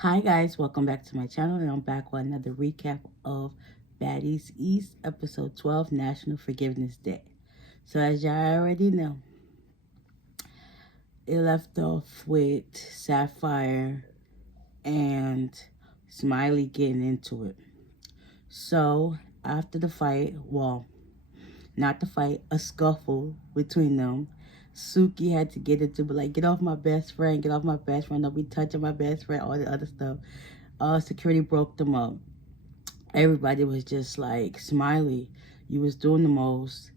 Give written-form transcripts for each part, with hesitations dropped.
Hi guys, welcome back to my channel, and I'm back with another recap of Baddies East episode 12, National Forgiveness Day. So as y'all already know, it left off with Sapphire and Smiley getting into it. So after the fight, well, not the fight, a scuffle between them, Suki had to get into, but like, get off my best friend, get off my best friend, don't be touching my best friend, all the other stuff. Security broke them up. Everybody was just like, Smiley, you was doing the most,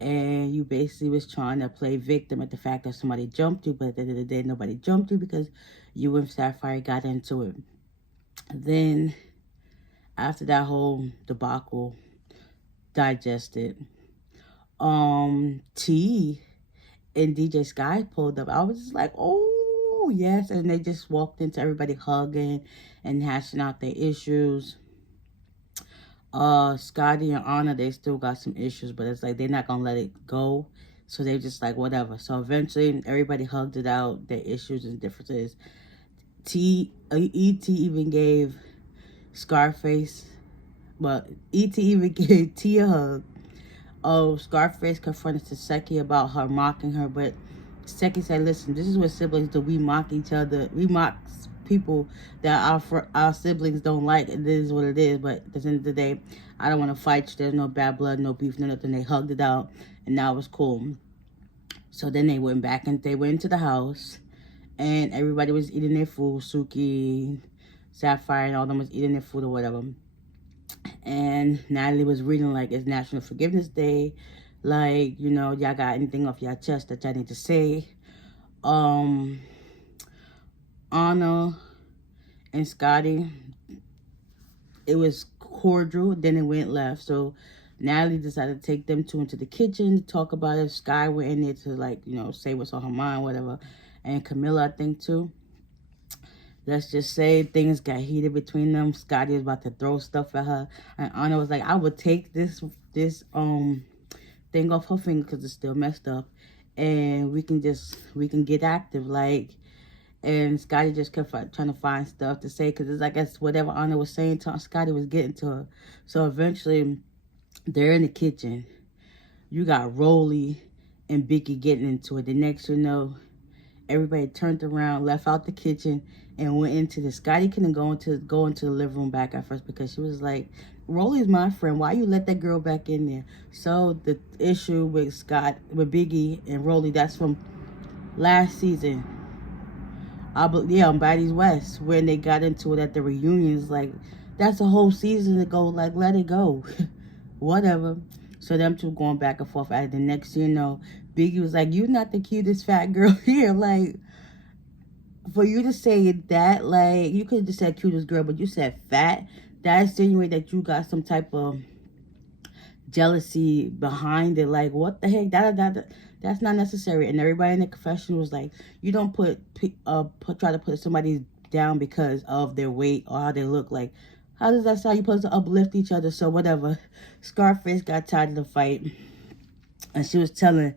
and you basically was trying to play victim at the fact that somebody jumped you, but at the end of the day, nobody jumped you because you and Sapphire got into it. Then, after that whole debacle digested, T and DJ Sky pulled up. I was just like, oh, yes, and they just walked into everybody hugging and hashing out their issues. Scotty and Anna, they still got some issues, but it's like they're not gonna let it go. So they just like, whatever. So eventually everybody hugged it out, their issues and differences. E.T. even gave Scarface, but E.T. even gave T a hug. Oh, Scarface confronted Seki about her mocking her, but Seki said, listen, this is what siblings do. We mock each other. We mock people that our siblings don't like, and this is what it is. But at the end of the day, I don't want to fight you. There's no bad blood, no beef, no nothing. They hugged it out, and now it's cool. So then they went back and they went into the house, and everybody was eating their food. Suki, Sapphire, and all them was eating their food or whatever. And Natalie was reading like, it's National Forgiveness Day. Like, you know, y'all got anything off your chest that y'all need to say. Anna and Scotty, it was cordial, then it went left. So Natalie decided to take them two into the kitchen to talk about it. Sky went in there to, like, you know, say what's on her mind, whatever. And Camilla, I think, too. Let's just say things got heated between them. Scotty was about to throw stuff at her. And Anna was like, I would take this thing off her finger because it's still messed up. And we can get active. Like, and Scotty just kept trying to find stuff to say because it's like, that's whatever Anna was saying to her, Scotty was getting to her. So eventually, they're in the kitchen. You got Rollie and Biggie getting into it. The next you know, everybody turned around, left out the kitchen, and went into the. Scotty couldn't go into the living room back at first because she was like, Rollie's my friend. Why you let that girl back in there? So the issue with Biggie and Rollie, that's from last season. Yeah, on Baddies West, when they got into it at the reunions. Like, that's a whole season ago. Like, let it go. Whatever. So them two going back and forth. At the next, you know, Biggie was like, "You not the cutest fat girl here." Like, for you to say that, like, you could have just said cutest girl, but you said fat. That insinuates that you got some type of jealousy behind it. Like, what the heck? That's not necessary. And everybody in the confession was like, you don't try to put somebody down because of their weight or how they look. Like, how does that sound? You're supposed to uplift each other. So whatever. Scarface got tired of the fight, and she was telling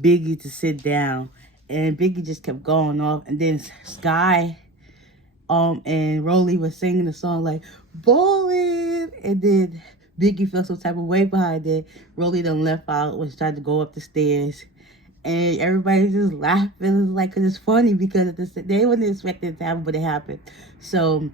Biggie to sit down, and Biggie just kept going off. And then Sky and Rollie was singing the song like bowling, and then Biggie felt some type of way behind it. Rollie done left out when she tried to go up the stairs, and everybody's just laughing. It's like, cause it's funny because they wasn't expecting it to happen, but it happened. So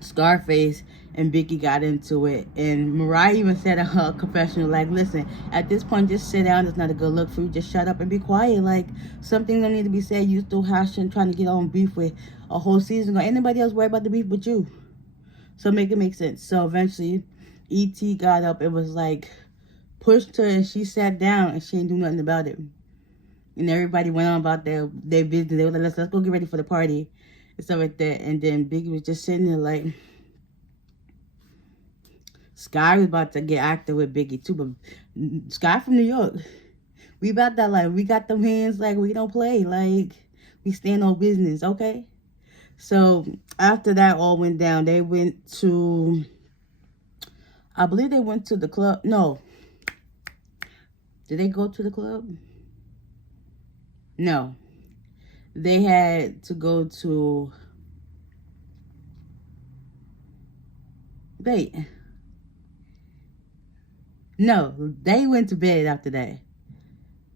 Scarface and Biggie got into it, and Mariah even said in her confessional, like, listen, at this point, just sit down. It's not a good look for you. Just shut up and be quiet. Like, some things don't need to be said. You still hashing, trying to get on beef with a whole season ago. Anybody else worry about the beef but you? So make it make sense. So eventually, E.T. got up and was like, pushed her, and she sat down, and she ain't do nothing about it. And everybody went on about their business. They were like, let's go get ready for the party and stuff like that. And then Biggie was just sitting there like, Sky was about to get active with Biggie too, but Sky from New York. We about that, like, we got them hands, like, we don't play. Like, we stand on business, okay? So after that all went down, they went to, I believe they went to the club. No. Did they go to the club? No. They had to go to debate. No, they went to bed after that.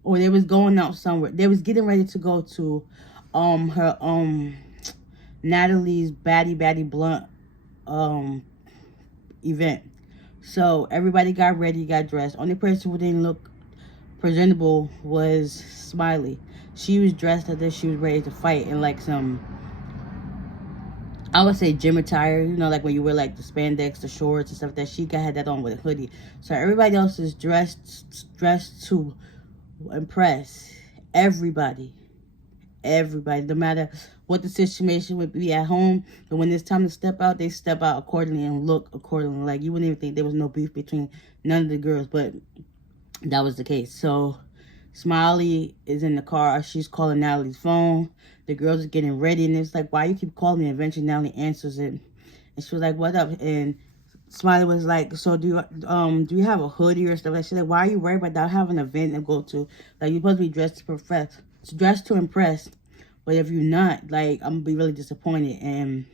Or they was going out somewhere. They was getting ready to go to her Natalie's Baddie Blunt event. So everybody got ready, got dressed. Only person who didn't look presentable was Smiley. She was dressed as if she was ready to fight in like some, I would say, gym attire. You know, like when you wear like the spandex, the shorts and stuff. That she had that on with a hoodie. So everybody else is dressed to impress everybody. Everybody, no matter what the situation would be at home, but when it's time to step out, they step out accordingly and look accordingly. Like, you wouldn't even think there was no beef between none of the girls, but that was the case. So Smiley is in the car. She's calling Natalie's phone. The girls are getting ready, and it's like, why you keep calling me? Eventually Natalie answers it, and she was like, what up? And Smiley was like, so do you have a hoodie or stuff? Like, she's like, why are you worried about that? I have an event to go to. Like, you're supposed to be dressed to impress. But if you're not, like, I'm gonna be really disappointed. And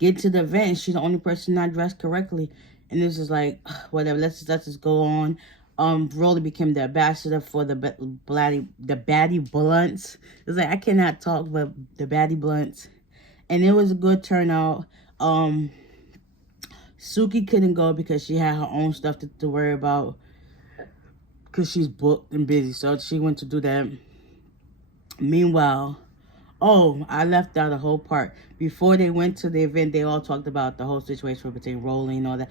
get to the event, she's the only person not dressed correctly. And this is like, whatever. Let's just go on. Rollie became the ambassador for the Baddie Blunts. It's like, I cannot talk, but the Baddie Blunts. And it was a good turnout. Suki couldn't go because she had her own stuff to worry about, because she's booked and busy, so she went to do that. Meanwhile, oh, I left out a whole part. Before they went to the event, they all talked about the whole situation between Rollie and all that.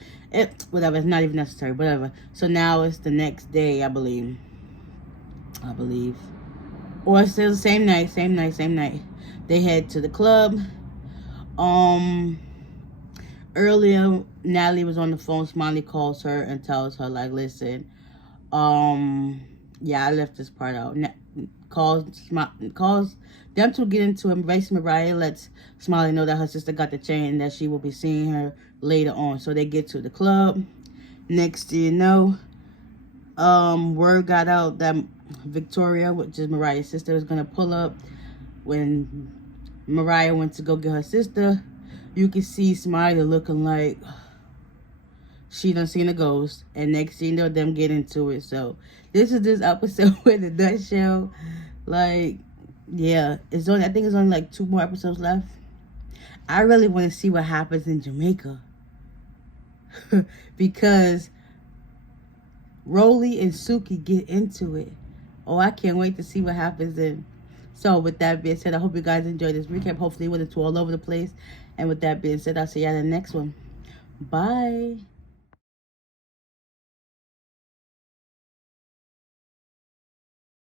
Whatever, it's not even necessary, whatever. So now it's the next day, I believe. Or it's still the same night. They head to the club. Earlier, Natalie was on the phone. Smiley calls her and tells her, like, listen, yeah, I left this part out. Calls them to get into it. Basically, Mariah lets Smiley know that her sister got the chain and that she will be seeing her later on. So they get to the club. Next thing you know, word got out that Victoria, which is Mariah's sister, was gonna pull up. When Mariah went to go get her sister, you can see Smiley looking like she done seen a ghost. And next thing you know, them get into it. So this is this episode with the nutshell. Like, yeah, I think it's only like 2 more episodes left. I really want to see what happens in Jamaica. Because Rollie and Suki get into it. Oh, I can't wait to see what happens then. So with that being said, I hope you guys enjoyed this recap. Hopefully it wasn't too all over the place. And with that being said, I'll see you in the next one. Bye.